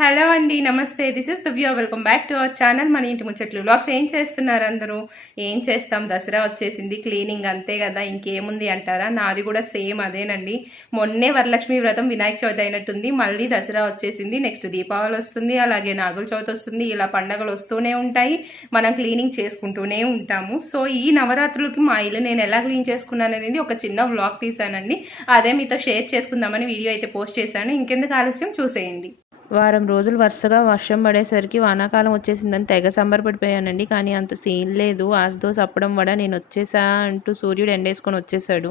Hello అండి, నమస్తే. This is Divya. Welcome back to our channel మన ఇంటి ముచ్చట్లు వ్లాగ్స్. ఏం చేస్తున్నారు అందరూ? ఏం చేస్తాం, దసరా వచ్చేసింది, క్లీనింగ్ అంతే కదా, ఇంకేముంది అంటారా? నాది కూడా సేమ్ అదేనండి. మొన్నే వరలక్ష్మి వ్రతం, వినాయక చవితి అయినట్టుంది, మళ్ళీ దసరా వచ్చేసింది, నెక్స్ట్ దీపావళి వస్తుంది, అలాగే నాగుల చవితి వస్తుంది. ఇలా పండగలు వస్తూనే ఉంటాయి, మనం క్లీనింగ్ చేసుకుంటూనే ఉంటాము. సో ఈ నవరాత్రులకి మా ఇల్లు నేను ఎలా క్లీన్ చేసుకున్నాను అనేది ఒక చిన్న వ్లాగ్ తీసానండి. అదే మీతో షేర్ చేసుకుందామని వీడియో అయితే పోస్ట్ చేశాను. ఇంకెందుకు ఆలస్యం, చూసేయండి. వారం రోజులు వరుసగా వర్షం పడేసరికి వానాకాలం వచ్చేసిందని తెగ సంబరపడిపోయానండి. కానీ అంత సీన్ లేదు. ఆస్దో సప్పడం వడ నేను వచ్చేసా అంటూ సూర్యుడు ఎండేసుకొని వచ్చేసాడు.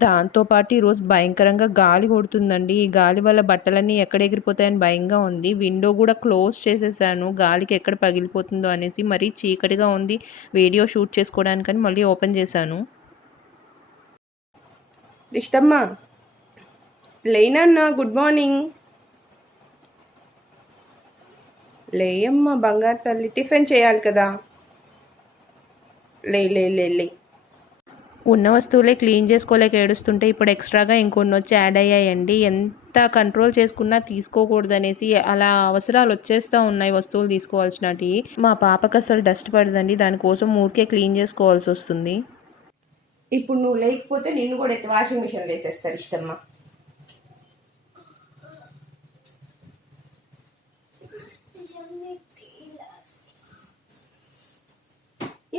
దాంతోపాటు ఈరోజు భయంకరంగా గాలి కొడుతుందండి. ఈ గాలి వల్ల బట్టలన్నీ ఎక్కడ ఎగిరిపోతాయని భయంగా ఉంది. విండో కూడా క్లోజ్ చేసేసాను, గాలికి ఎక్కడ పగిలిపోతుందో అనేసి. మరీ చీకటిగా ఉంది వీడియో షూట్ చేసుకోవడానికని మళ్ళీ ఓపెన్ చేశాను. ఇష్టమ్మా లేనన్నా, గుడ్ మార్నింగ్. లేయమ్మా బంగారు తల్లి, టిఫిన్ చేయాలి కదా. లే లే లే లే ఉన్న వస్తువులే క్లీన్ చేసుకోలేక ఏడుస్తుంటే ఇప్పుడు ఎక్స్ట్రాగా ఇంకొన్ని వచ్చి యాడ్ అయ్యాయండి. ఎంత కంట్రోల్ చేసుకున్నా తీసుకోకూడదనేసి అలా అవసరాలు వచ్చేస్తూ ఉన్నాయి వస్తువులు తీసుకోవాల్సినవి. మా పాపకు అసలు డస్ట్ పడదండి, దానికోసం ఊరికే క్లీన్ చేసుకోవాల్సి వస్తుంది. ఇప్పుడు నువ్వు లేకపోతే నిన్ను కూడా ఎత్తి వాషింగ్ మిషన్ వేసేస్తారు ఇష్టమ్మా.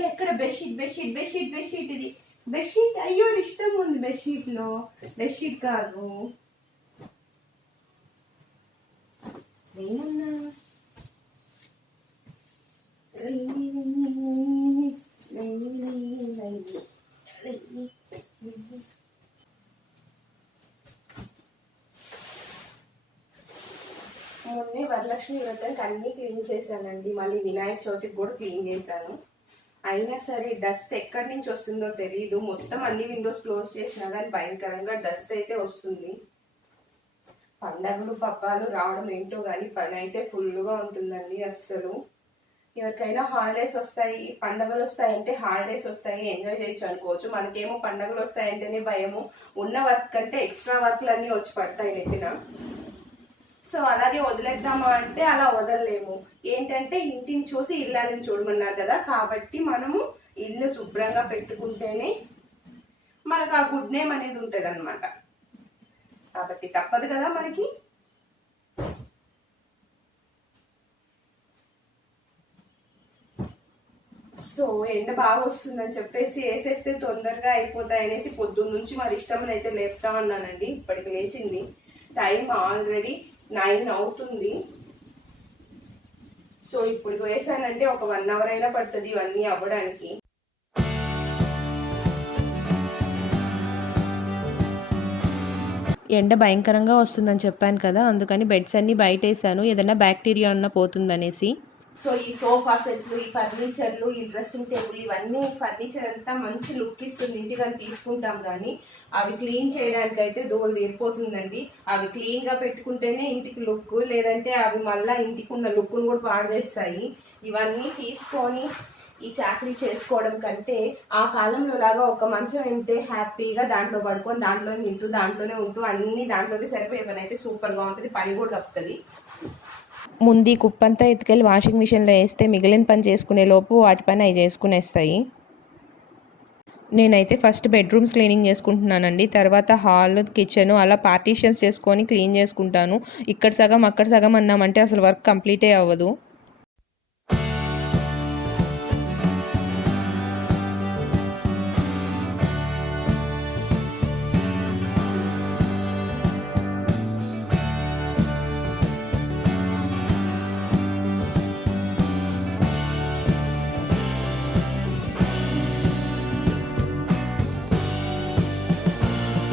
ఎక్కడ బెడ్షీట్ బెడ్షీట్ బెడ్షీట్ బెడ్షీట్ ఇది బెడ్షీట్. అయ్యో ఇష్టం ఉంది బెడ్షీట్ లో, బెడ్షీట్ కాదు. మొన్నే వరలక్ష్మి వ్రతానికి అన్ని క్లీన్ చేశానండి, మళ్ళీ వినాయక చవితికి కూడా క్లీన్ చేశాను. అయినా సరే డస్ట్ ఎక్కడి నుంచి వస్తుందో తెలీదు. మొత్తం అన్ని విండోస్ క్లోజ్ చేసినా కానీ భయంకరంగా డస్ట్ అయితే వస్తుంది. పండగలు పబ్బాలు రావడం ఏంటో కానీ పని అయితే ఫుల్గా ఉంటుందండి. అస్సలు ఎవరికైనా హాలిడేస్ వస్తాయి, పండగలు వస్తాయంటే హాలిడేస్ వస్తాయి, ఎంజాయ్ చేయొచ్చు అనుకోవచ్చు. మనకేమో పండగలు వస్తాయంటేనే భయము. ఉన్న వర్క్ కంటే ఎక్స్ట్రా వర్క్లు అన్నీ వచ్చి పడతాయి నెత్తిన. సో అలాగే వదిలేద్దామా అంటే అలా వదలలేము. ఏంటంటే ఇంటిని చూసి ఇల్లాలని చూడమన్నారు కదా, కాబట్టి మనము ఇల్లు శుభ్రంగా పెట్టుకుంటేనే మనకు ఆ గుడ్ నేమ్ అనేది ఉంటుంది అనమాట. కాబట్టి తప్పదు కదా మనకి. సో ఎండ బాగా వస్తుందని చెప్పేసి వేసేస్తే తొందరగా అయిపోతాయి అనేసి పొద్దున్న నుంచి మరి ఇష్టం అయితే లేపుతా ఉన్నానండి. ఇప్పటికి లేచింది, టైం ఆల్రెడీ 9 అవుతుంది. సో ఇప్పుడు వేసానంటే ఒక 1 అవర్ అయినా పడుతుంది ఇవన్నీ అవ్వడానికి. ఎండ భయంకరంగా వస్తుందని చెప్పాను కదా, అందుకని బెడ్స్ అన్ని బయట వేసాను, ఏదైనా బ్యాక్టీరియా అన్న పోతుందనేసి. సో ఈ సోఫా సెట్లు, ఈ ఫర్నిచర్లు, ఈ డ్రెస్సింగ్ టేబుల్, ఇవన్నీ ఫర్నిచర్ అంతా మంచి లుక్ ఇస్తుంది ఇంటికి అని తీసుకుంటాం, కానీ అవి క్లీన్ చేయడానికి అయితే దోలు తీరిపోతుందండి. అవి క్లీన్గా పెట్టుకుంటేనే ఇంటికి లుక్, లేదంటే అవి మళ్ళీ ఇంటికి ఉన్న లుక్ను కూడా పాడు చేస్తాయి. ఇవన్నీ తీసుకొని ఈ చాకరీ చేసుకోవడం కంటే ఆ కాలంలో లాగా ఒక మంచం అయితే హ్యాపీగా దాంట్లో పడుకొని దాంట్లోనే తింటూ దాంట్లోనే ఉంటూ అన్ని దాంట్లోనే సరిపోయే పని అయితే సూపర్గా ఉంటుంది, పని కూడా తప్పుతుంది. ముందు కుప్పంతా ఎత్తుకెళ్ళి వాషింగ్ మిషన్లో వేస్తే మిగిలిన పని చేసుకునే లోపు వాటి పని అవి చేసుకునేస్తాయి. నేనైతే ఫస్ట్ బెడ్రూమ్స్ క్లీనింగ్ చేసుకుంటున్నానండి, తర్వాత హాల్, కిచెన్ అలా పార్టీషన్స్ చేసుకొని క్లీన్ చేసుకుంటాను. ఇక్కడ సగం అక్కడ సగం అన్నామంటే అసలు వర్క్ కంప్లీటే అవ్వదు.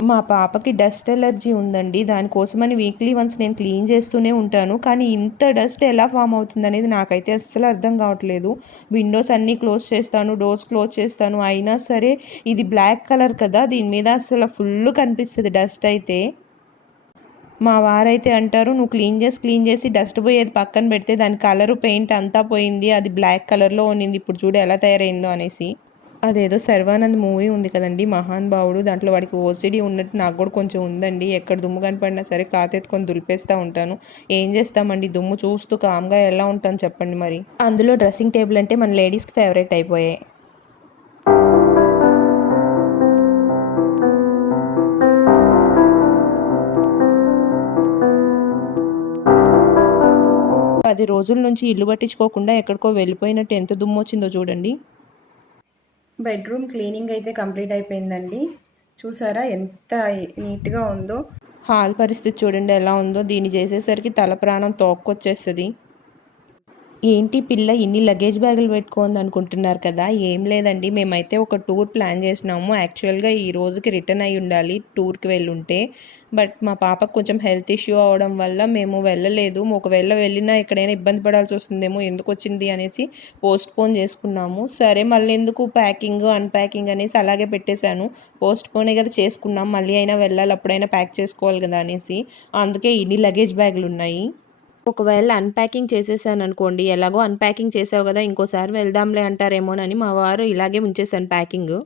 మా పాపకి డస్ట్ ఎలర్జీ ఉందండి, దానికోసమని వీక్లీ వన్స్ నేను క్లీన్ చేస్తూనే ఉంటాను. కానీ ఇంత డస్ట్ ఎలా ఫామ్ అవుతుంది అనేది నాకైతే అస్సలు అర్థం కావట్లేదు. విండోస్ అన్నీ క్లోజ్ చేస్తాను, డోర్స్ క్లోజ్ చేస్తాను, అయినా సరే ఇది బ్లాక్ కలర్ కదా, దీని మీద అసలు ఫుల్ కనిపిస్తుంది డస్ట్ అయితే. మా వారైతే అంటారు, నువ్వు క్లీన్ చేసి డస్ట్ పోయేది పక్కన పెడితే దాని కలరు పెయింట్ అంతా పోయింది, అది బ్లాక్ కలర్లో ఉన్నింది, ఇప్పుడు చూడు ఎలా తయారైందో అనేసి. అదేదో సర్వానంద్ మూవీ ఉంది కదండి, మహాన్ భావుడు. దాంట్లో వాడికి ఓసిడి ఉన్నట్టు నాకు కూడా కొంచెం ఉందండి. ఎక్కడ దుమ్ము కనపడినా సరే క్లాత్ ఎత్తుకొని దులిపేస్తూ ఉంటాను. ఏం చేస్తామండి, దుమ్ము చూస్తూ కామ్గా ఎలా ఉంటాను చెప్పండి మరి. అందులో డ్రెస్సింగ్ టేబుల్ అంటే మన లేడీస్కి ఫేవరెట్ అయిపోయాయి. పది రోజుల నుంచి ఇల్లు పట్టించుకోకుండా ఎక్కడికో వెళ్ళిపోయినట్టు ఎంత దుమ్ము వచ్చిందో చూడండి. బెడ్రూమ్ క్లీనింగ్ అయితే కంప్లీట్ అయిపోయిందండి. చూసారా ఎంత నీట్గా ఉందో. హాల్ పరిస్థితి చూడండి ఎలా ఉందో. దీన్ని చేసేసరికి తల ప్రాణం తోక్కొచ్చేస్తుంది. ఏంటి పిల్ల ఇన్ని లగేజ్ బ్యాగులు పెట్టుకోంది అనుకుంటున్నారు కదా, ఏం లేదండి. మేమైతే ఒక టూర్ ప్లాన్ చేసినాము. యాక్చువల్గా ఈ రోజుకి రిటర్న్ అయి ఉండాలి టూర్కి వెళ్ళుంటే. బట్ మా పాపకు కొంచెం హెల్త్ ఇష్యూ అవడం వల్ల మేము వెళ్ళలేదు. ఒకవేళ వెళ్ళినా ఎక్కడైనా ఇబ్బంది పడాల్సి వస్తుందేమో, ఎందుకు వచ్చింది అనేసి పోస్ట్ పోన్ చేసుకున్నాము. సరే మళ్ళీ ఎందుకు ప్యాకింగ్ అన్ప్యాకింగ్ అనేసి అలాగే పెట్టేశాను. పోస్ట్ పోనే కదా చేసుకున్నాం, మళ్ళీ అయినా వెళ్ళాలి, అప్పుడైనా ప్యాక్ చేసుకోవాలి కదా అనేసి. అందుకే ఇన్ని లగేజ్ బ్యాగులు ఉన్నాయి. ఒకవేళ అన్ప్యాకింగ్ చేసేసాను అనుకోండి, ఎలాగో అన్ప్యాకింగ్ చేసావు కదా ఇంకోసారి వెళ్దాంలే అంటారేమోనని మా వారు ఇలాగే ఉంచేసాను ప్యాకింగ్.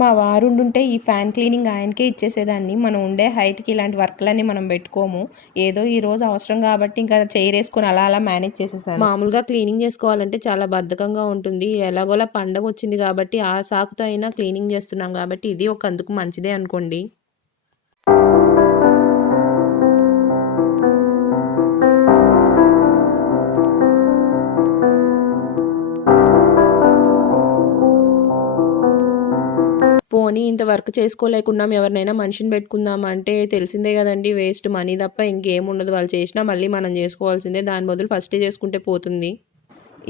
మా వారు ఉండుంటే ఈ ఫ్యాన్ క్లీనింగ్ ఆయనకే ఇచ్చేసేదాన్ని. మనం ఉండే హైట్కి ఇలాంటి వర్క్లన్నీ మనం పెట్టుకోము. ఏదో ఈ రోజు అవసరం కాబట్టి ఇంకా చైర్ వేసుకొని అలా అలా మేనేజ్ చేసేసాను. మామూలుగా క్లీనింగ్ చేసుకోవాలంటే చాలా బద్ధకంగా ఉంటుంది. ఎలాగోలా పండగ వచ్చింది కాబట్టి ఆ సాకుతో అయినా క్లీనింగ్ చేస్తున్నాం కాబట్టి ఇది ఒక అందుకు మంచిదే అనుకోండి. పోనీ ఇంత వర్క్ చేసుకోలేకున్నాం, ఎవరినైనా మనిషిని పెట్టుకుందాం అంటే తెలిసిందే కదండి, వేస్ట్ మనీ తప్ప ఇంకేముండదు. వాళ్ళు చేసినా మళ్ళీ మనం చేసుకోవాల్సిందే. దాని బదులు ఫస్టే చేసుకుంటే పోతుంది.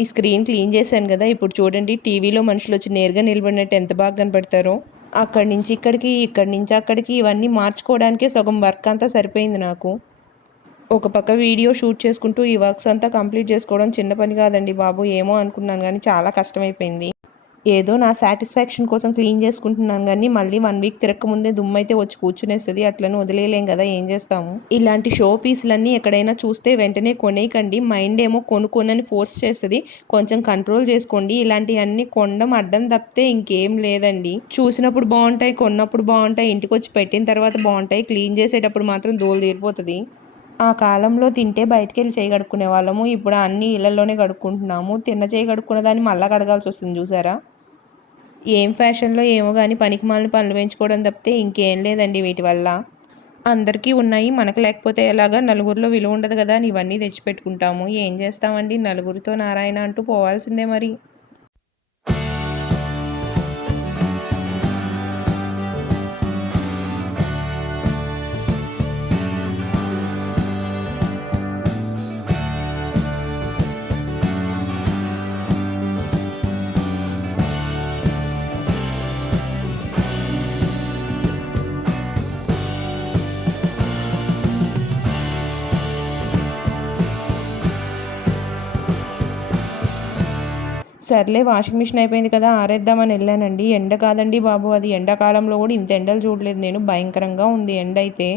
ఈ స్క్రీన్ క్లీన్ చేశాను కదా, ఇప్పుడు చూడండి టీవీలో మనుషులు వచ్చి నేరుగా నిలబడినట్టు ఎంత బాగా కనపడతారో. అక్కడి నుంచి ఇక్కడికి, ఇక్కడి నుంచి అక్కడికి ఇవన్నీ మార్చుకోవడానికే సగం వర్క్ అంతా సరిపోయింది నాకు. ఒక పక్క వీడియో షూట్ చేసుకుంటూ ఈ వర్క్స్ అంతా కంప్లీట్ చేసుకోవడం చిన్న పని కాదండి బాబు. ఏమో అనుకున్నాను కానీ చాలా కష్టమైపోయింది. ఏదో నా సాటిస్ఫాక్షన్ కోసం క్లీన్ చేసుకుంటున్నాను కానీ మళ్ళీ 1 వీక్ తిరగకముందే దుమ్మైతే వచ్చి కూర్చునేస్తుంది. అట్లని వదిలేయలేం కదా, ఏం చేస్తాము. ఇలాంటి షో పీసులన్నీ ఎక్కడైనా చూస్తే వెంటనే కొనేయకండి. మైండ్ ఏమో కొనుక్కోనని ఫోర్స్ చేస్తుంది. కొంచెం కంట్రోల్ చేసుకోండి. ఇలాంటివన్నీ కొనడం అడ్డం తప్పితే ఇంకేం లేదండి. చూసినప్పుడు బాగుంటాయి, కొన్నప్పుడు బాగుంటాయి, ఇంటికి వచ్చి పెట్టిన తర్వాత బాగుంటాయి, క్లీన్ చేసేటప్పుడు మాత్రం దోలు తీరిపోతుంది. ఆ కాలంలో తింటే బయటికి వెళ్ళి చేయి కడుక్కునే వాళ్ళము. ఇప్పుడు అన్ని ఇళ్లలోనే కడుక్కుంటున్నాము. తిన్న చేయి కడుక్కునే దాన్ని మళ్ళీ కడగాల్సి వస్తుంది చూసారా. ఏం ఫ్యాషన్లో ఏమో కానీ పనికిమాలిన పనులు పెంచుకోవడం తప్పితే ఇంకేం లేదండి వీటి వల్ల. అందరికీ ఉన్నాయి, మనకు లేకపోతే ఎలాగా. నలుగురిలో విలువ ఉండదు కదా అని ఇవన్నీ తెచ్చిపెట్టుకుంటాము. ఏం చేస్తామండి, నలుగురితో నారాయణ అంటూ పోవాల్సిందే మరి. సర్లే వాషింగ్ మిషన్ అయిపోయింది కదా ఆరేద్దామని వెళ్ళానండి. ఎండ కాదండి బాబు, అది ఎండాకాలంలో కూడా ఇంత ఎండలు చూడలేదు నేను. భయంకరంగా ఉంది ఎండ అయితే.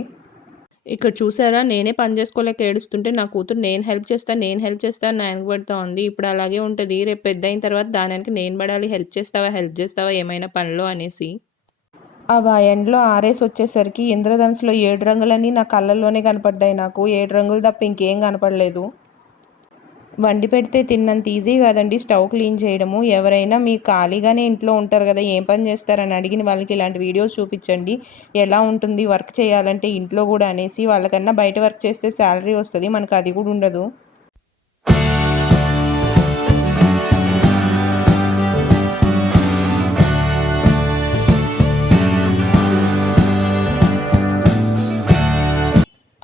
ఇక్కడ చూసారా, నేనే పని చేసుకోలేక ఏడుస్తుంటే నా కూతురు నేను హెల్ప్ చేస్తాను నాయనకు పడుతూ ఉంది. ఇప్పుడు అలాగే ఉంటుంది. రేపు పెద్ద అయిన తర్వాత దానికి నేను పడాలి, హెల్ప్ చేస్తావా ఏమైనా పనిలో అనేసి. అవి ఆ ఎండలో ఆరేసి వచ్చేసరికి ఇంద్రధనుసులో 7 రంగులన్నీ నా కళ్ళల్లోనే కనపడ్డాయి. నాకు 7 రంగులు తప్ప ఇంకేం కనపడలేదు. వండి పెడితే తిన్నంత ఈజీ కాదండి స్టవ్ క్లీన్ చేయడము. ఎవరైనా మీ ఖాళీగానే ఇంట్లో ఉంటారు కదా, ఏం పని చేస్తారని అడిగిన వాళ్ళకి ఇలాంటి వీడియోస్ చూపించండి. ఎలా ఉంటుంది వర్క్ చేయాలంటే ఇంట్లో కూడా అనేసి. వాళ్ళకన్నా బయట వర్క్ చేస్తే శాలరీ వస్తుంది, మనకు అది కూడా ఉండదు.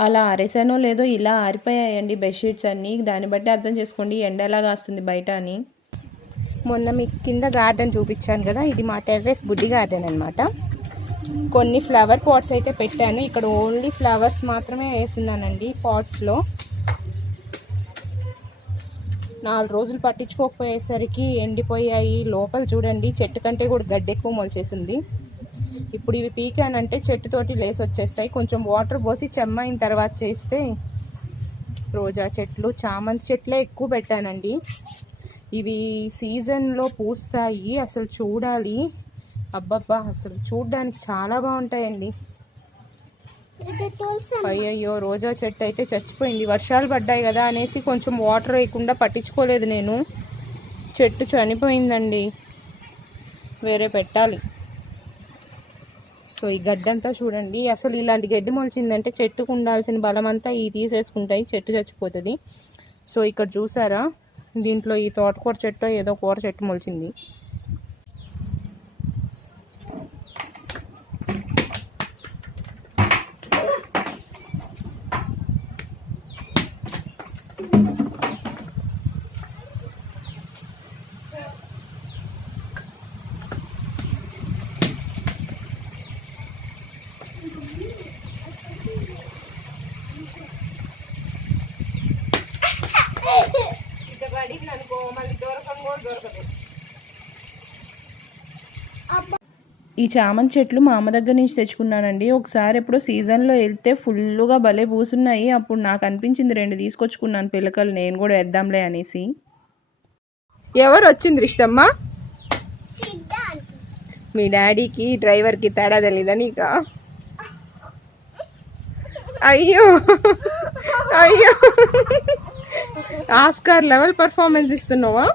అలా ఆరేసానో లేదో ఇలా ఆరిపోయాయండి బెడ్షీట్స్ అన్నీ. దాన్ని బట్టి అర్థం చేసుకోండి ఎండ ఎలాగా వస్తుంది బయట అని. మొన్న మీకు కింద గార్డెన్ చూపించాను కదా, ఇది మా టెర్రస్ బుడ్డి గార్డెన్ అనమాట. కొన్ని ఫ్లవర్ పాట్స్ అయితే పెట్టాను. ఇక్కడ ఓన్లీ ఫ్లవర్స్ మాత్రమే వేస్తున్నానండి పాట్స్లో. 4 రోజులు పట్టించుకోకపోయేసరికి ఎండిపోయాయి. లోపల చూడండి చెట్టు కంటే కూడా గడ్డి ఎక్కువ మొలిచేసింది. ఇప్పుడు ఇవి పీకానంటే చెట్టుతోటి లేసి వచ్చేస్తాయి. కొంచెం వాటర్ పోసి చెమ్మ అయిన తర్వాత చేస్తే రోజా చెట్లు, చామంతి చెట్లే ఎక్కువ పెట్టానండి. ఇవి సీజన్లో పూస్తాయి, అసలు చూడాలి. అబ్బబ్బా, అసలు చూడడానికి చాలా బాగుంటాయండి. అయ్యయ్యో, రోజా చెట్టు అయితే చచ్చిపోయింది. వర్షాలు పడ్డాయి కదా అనేసి కొంచెం వాటర్ వేయకుండా పట్టించుకోలేదు నేను. చెట్టు చనిపోయిందండి, వేరే పెట్టాలి. సో ఈ గడ్డంతా చూడండి, అసలు ఇలాంటి గడ్డి మొలిచిందంటే చెట్టుకు ఉండాల్సిన బలం అంతా ఈ తీసేసుకుంటాయి, చెట్టు చచ్చిపోతుంది. సో ఇక్కడ చూసారా, దీంట్లో ఈ తోటకూర చెట్టు ఏదో కూర చెట్టు మొలిచింది. ఈ చామంతి చెట్లు మా అమ్మ దగ్గర నుంచి తెచ్చుకున్నానండి. ఒకసారి ఎప్పుడో సీజన్లో వెళ్తే ఫుల్గా భలే పూసున్నాయి. అప్పుడు నాకు అనిపించింది 2 తీసుకొచ్చుకున్నాను పిల్లకలు, నేను కూడా వేద్దాంలే అనేసి. ఎవరు వచ్చింది రిష్టమ్మా? మీ డాడీకి డ్రైవర్కి తేడా తెలీదా నీకా? అయ్యో అయ్యో, ఆస్కార్ లెవెల్ పర్ఫార్మెన్స్ ఇస్తున్నావా?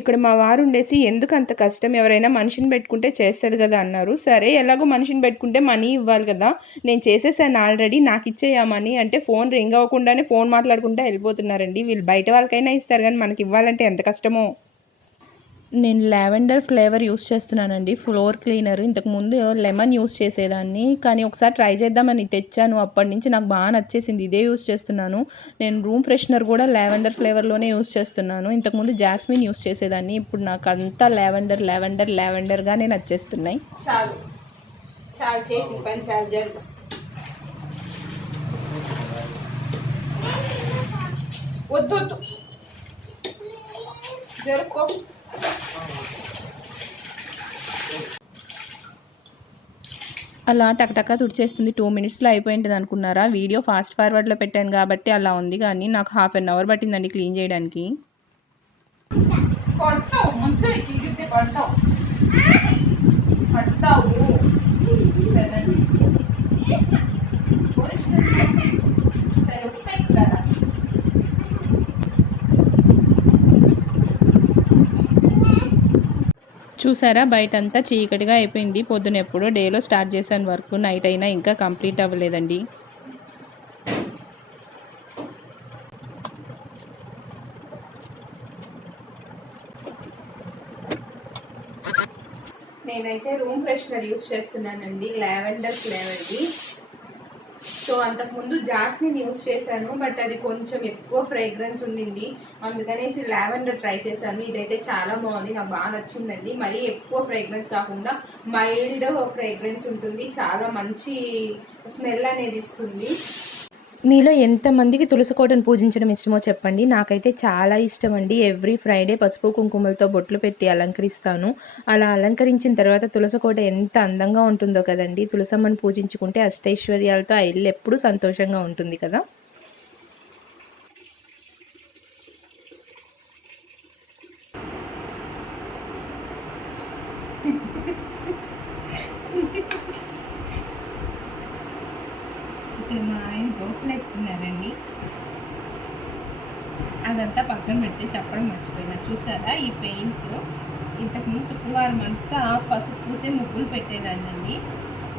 ఇక్కడ మా వారు ఉండేసి ఎందుకు అంత కష్టం, ఎవరైనా మనిషిని పెట్టుకుంటే చేస్తుంది కదా అన్నారు. సరే ఎలాగో మనిషిని పెట్టుకుంటే మనీ ఇవ్వాలి కదా, నేను చేసేసాను ఆల్రెడీ, నాకు ఇచ్చేయా మనీ అంటే ఫోన్ రింగ్ అవ్వకుండానే ఫోన్ మాట్లాడుకుంటే వెళ్ళిపోతున్నారండి. వీళ్ళు బయట వాళ్ళకైనా ఇస్తారు కానీ మనకి ఇవ్వాలంటే ఎంత కష్టమో. నేను లావెండర్ ఫ్లేవర్ యూస్ చేస్తున్నానండి, ఫ్లోర్ క్లీనర్. ఇంతకుముందు లెమన్ యూస్ చేసేదాన్ని, కానీ ఒకసారి ట్రై చేద్దామని తెచ్చాను. అప్పటి నుంచి నాకు బాగా నచ్చేసింది, ఇదే యూస్ చేస్తున్నాను. నేను రూమ్ ఫ్రెషనర్ కూడా లావెండర్ ఫ్లేవర్లోనే యూస్ చేస్తున్నాను. ఇంతకుముందు జాస్మిన్ యూస్ చేసేదాన్ని, ఇప్పుడు నాకు అంతా లావెండర్ లావెండర్ లావెండర్గానే నచ్చేస్తున్నాయి. చాలు చాలు, చేసిన పని చాలు, జరుగు. వద్దు వద్దు, జరుపుకో. అలా టకటకా తుడిచేస్తుంది. 2 మినిట్స్లో అయిపోయింది అనుకున్నారా? వీడియో ఫాస్ట్ ఫార్వర్డ్లో పెట్టాను కాబట్టి అలా ఉంది, కానీ నాకు 1/2 అవర్ పట్టిందండి క్లీన్ చేయడానికి. చూసారా, బయటంతా చీకటిగా అయిపోయింది. పొద్దున ఎప్పుడో డేలో స్టార్ట్ చేశాను వర్క్, నైట్ అయినా ఇంకా కంప్లీట్ అవ్వలేదండి. నేనైతే రూమ్ ఫ్రెషనర్ యూస్ చేస్తున్నానండి, లావెండర్ ఫ్లేవర్ది. సో అంతకుముందు జాస్మిన్ యూస్ చేశాను, బట్ అది కొంచెం ఎక్కువ ఫ్రేగ్రెన్స్ ఉండింది, అందుకనేసి లావెండర్ ట్రై చేశాను. ఇదైతే చాలా బాగుంది, నాకు బాగా నచ్చిందండి. మరీ ఎక్కువ ఫ్రేగ్రెన్స్ కాకుండా మైల్డ్ ఫ్రేగ్రెన్స్ ఉంటుంది, చాలా మంచి స్మెల్ అనేది ఇస్తుంది. మీలో ఎంతమందికి తులసికోటను పూజించడం ఇష్టమో చెప్పండి. నాకైతే చాలా ఇష్టం అండి. ఎవ్రీ ఫ్రైడే పసుపు కుంకుమలతో బొట్లు పెట్టి అలంకరిస్తాను. అలా అలంకరించిన తర్వాత తులసికోట ఎంత అందంగా ఉంటుందో కదండి. తులసమ్మను పూజించుకుంటే అష్టైశ్వర్యాలతో ఆ ఇల్లు ఎప్పుడూ సంతోషంగా ఉంటుంది కదా. ఇక్కడ మా ఆయన జోకులు వేస్తున్నారండి, అదంతా పక్కన పెట్టి చెప్పడం మర్చిపోయినా. చూసారా, ఈ పెయింట్ ఇంతకుముందు శుక్రవారం అంతా పసుపు పూసే ముగ్గులు పెట్టేదాన్ని,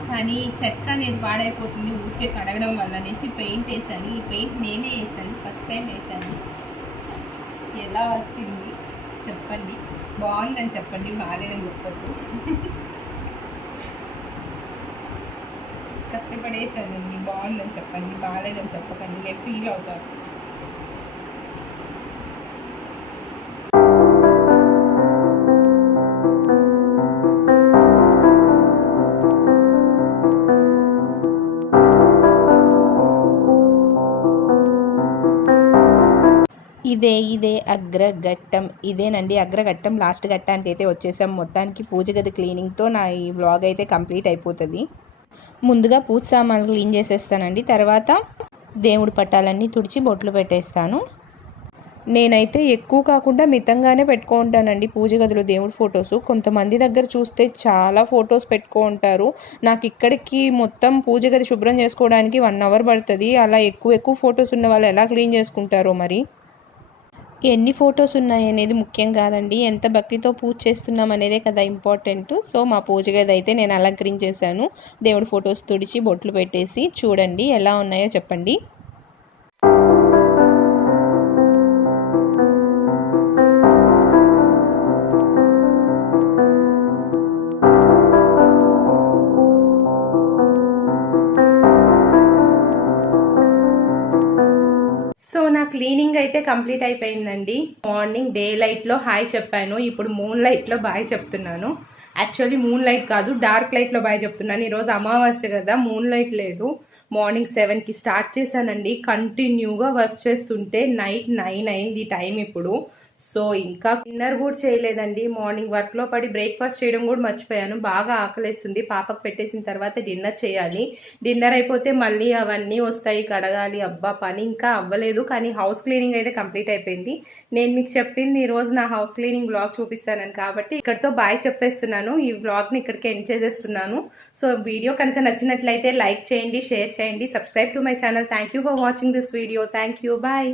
కానీ చెక్క అనేది పాడైపోతుంది ఊరికే కడగడం వల్ల అనేసి పెయింట్ వేసాను. ఈ పెయింట్ నేనే వేసాను, ఫస్ట్ టైం వేసాను. ఎలా వచ్చింది చెప్పండి, బాగుందని చెప్పండి, బాగాలేదని చెప్పద్దు. కష్టపడేసానండి, బాగుందని చెప్పండి, బాగాలేదని చెప్పకండి, నేను ఫీల్ అవుతాను. ఇదే అగ్రఘట్టం. ఇదేనండి అగ్రఘట్టం. లాస్ట్ ఘట్టానికి అయితే వచ్చేసాం. మొత్తానికి పూజ గది క్లీనింగ్తో నా ఈ వ్లాగ్ అయితే కంప్లీట్ అయిపోతుంది. ముందుగా పూజ సామాన్లు క్లీన్ చేసేస్తానండి. తర్వాత దేవుడి పట్టాలన్నీ తుడిచి బొట్లు పెట్టేస్తాను. నేనైతే ఎక్కువ కాకుండా మితంగానే పెట్టుకుంటానండి పూజ గదిలో దేవుడి ఫొటోస్. కొంతమంది దగ్గర చూస్తే చాలా ఫొటోస్ పెట్టుకుంటారు. నాకు ఇక్కడికి మొత్తం పూజ గది శుభ్రం చేసుకోవడానికి 1 అవర్ పడుతుంది. అలా ఎక్కువ ఫొటోస్ ఉన్న వాళ్ళు ఎలా క్లీన్ చేసుకుంటారో మరి. ఎన్ని ఫొటోస్ ఉన్నాయి అనేది ముఖ్యం కాదండి, ఎంత భక్తితో పూజ చేస్తున్నాం అనేదే కదా ఇంపార్టెంట్. సో మా పూజ గది అయితే నేను అలంకరించేసాను. దేవుడి ఫొటోస్ తుడిచి బొట్లు పెట్టేసి చూడండి ఎలా ఉన్నాయో చెప్పండి. సో నా క్లీనింగ్ అయితే కంప్లీట్ అయిపోయిందండి. మార్నింగ్ డే లైట్లో హాయ్ చెప్పాను, ఇప్పుడు మూన్ లైట్లో బాయ్ చెప్తున్నాను. యాక్చువల్లీ మూన్ లైట్ కాదు, డార్క్ లైట్లో బాయ్ చెప్తున్నాను. ఈరోజు అమావాస్య కదా, మూన్ లైట్ లేదు. మార్నింగ్ 7కి స్టార్ట్ చేశానండి. కంటిన్యూగా వర్క్ చేస్తుంటే నైట్ 9 అయింది టైం ఇప్పుడు. సో ఇంకా డిన్నర్ కూడా చేయలేదండి. మార్నింగ్ వర్క్లో పడి బ్రేక్ఫాస్ట్ చేయడం కూడా మర్చిపోయాను. బాగా ఆకలేస్తుంది. పాపకు పెట్టేసిన తర్వాత డిన్నర్ చేయాలి. డిన్నర్ అయిపోతే మళ్ళీ అవన్నీ వస్తాయి కడగాలి. అబ్బా పని ఇంకా అవ్వలేదు, కానీ హౌస్ క్లీనింగ్ అయితే కంప్లీట్ అయిపోయింది. నేను మీకు చెప్పింది ఈరోజు నా హౌస్ క్లీనింగ్ బ్లాగ్ చూపిస్తానని, కాబట్టి ఇక్కడితో బాయ్ చెప్పేస్తున్నాను. ఈ బ్లాగ్ని ఇక్కడికి ఎండ్ చేసేస్తున్నాను. సో వీడియో కనుక నచ్చినట్లయితే లైక్ చేయండి, షేర్ చేయండి, subscribe to my channel. Thank you for watching this video. Thank you, bye.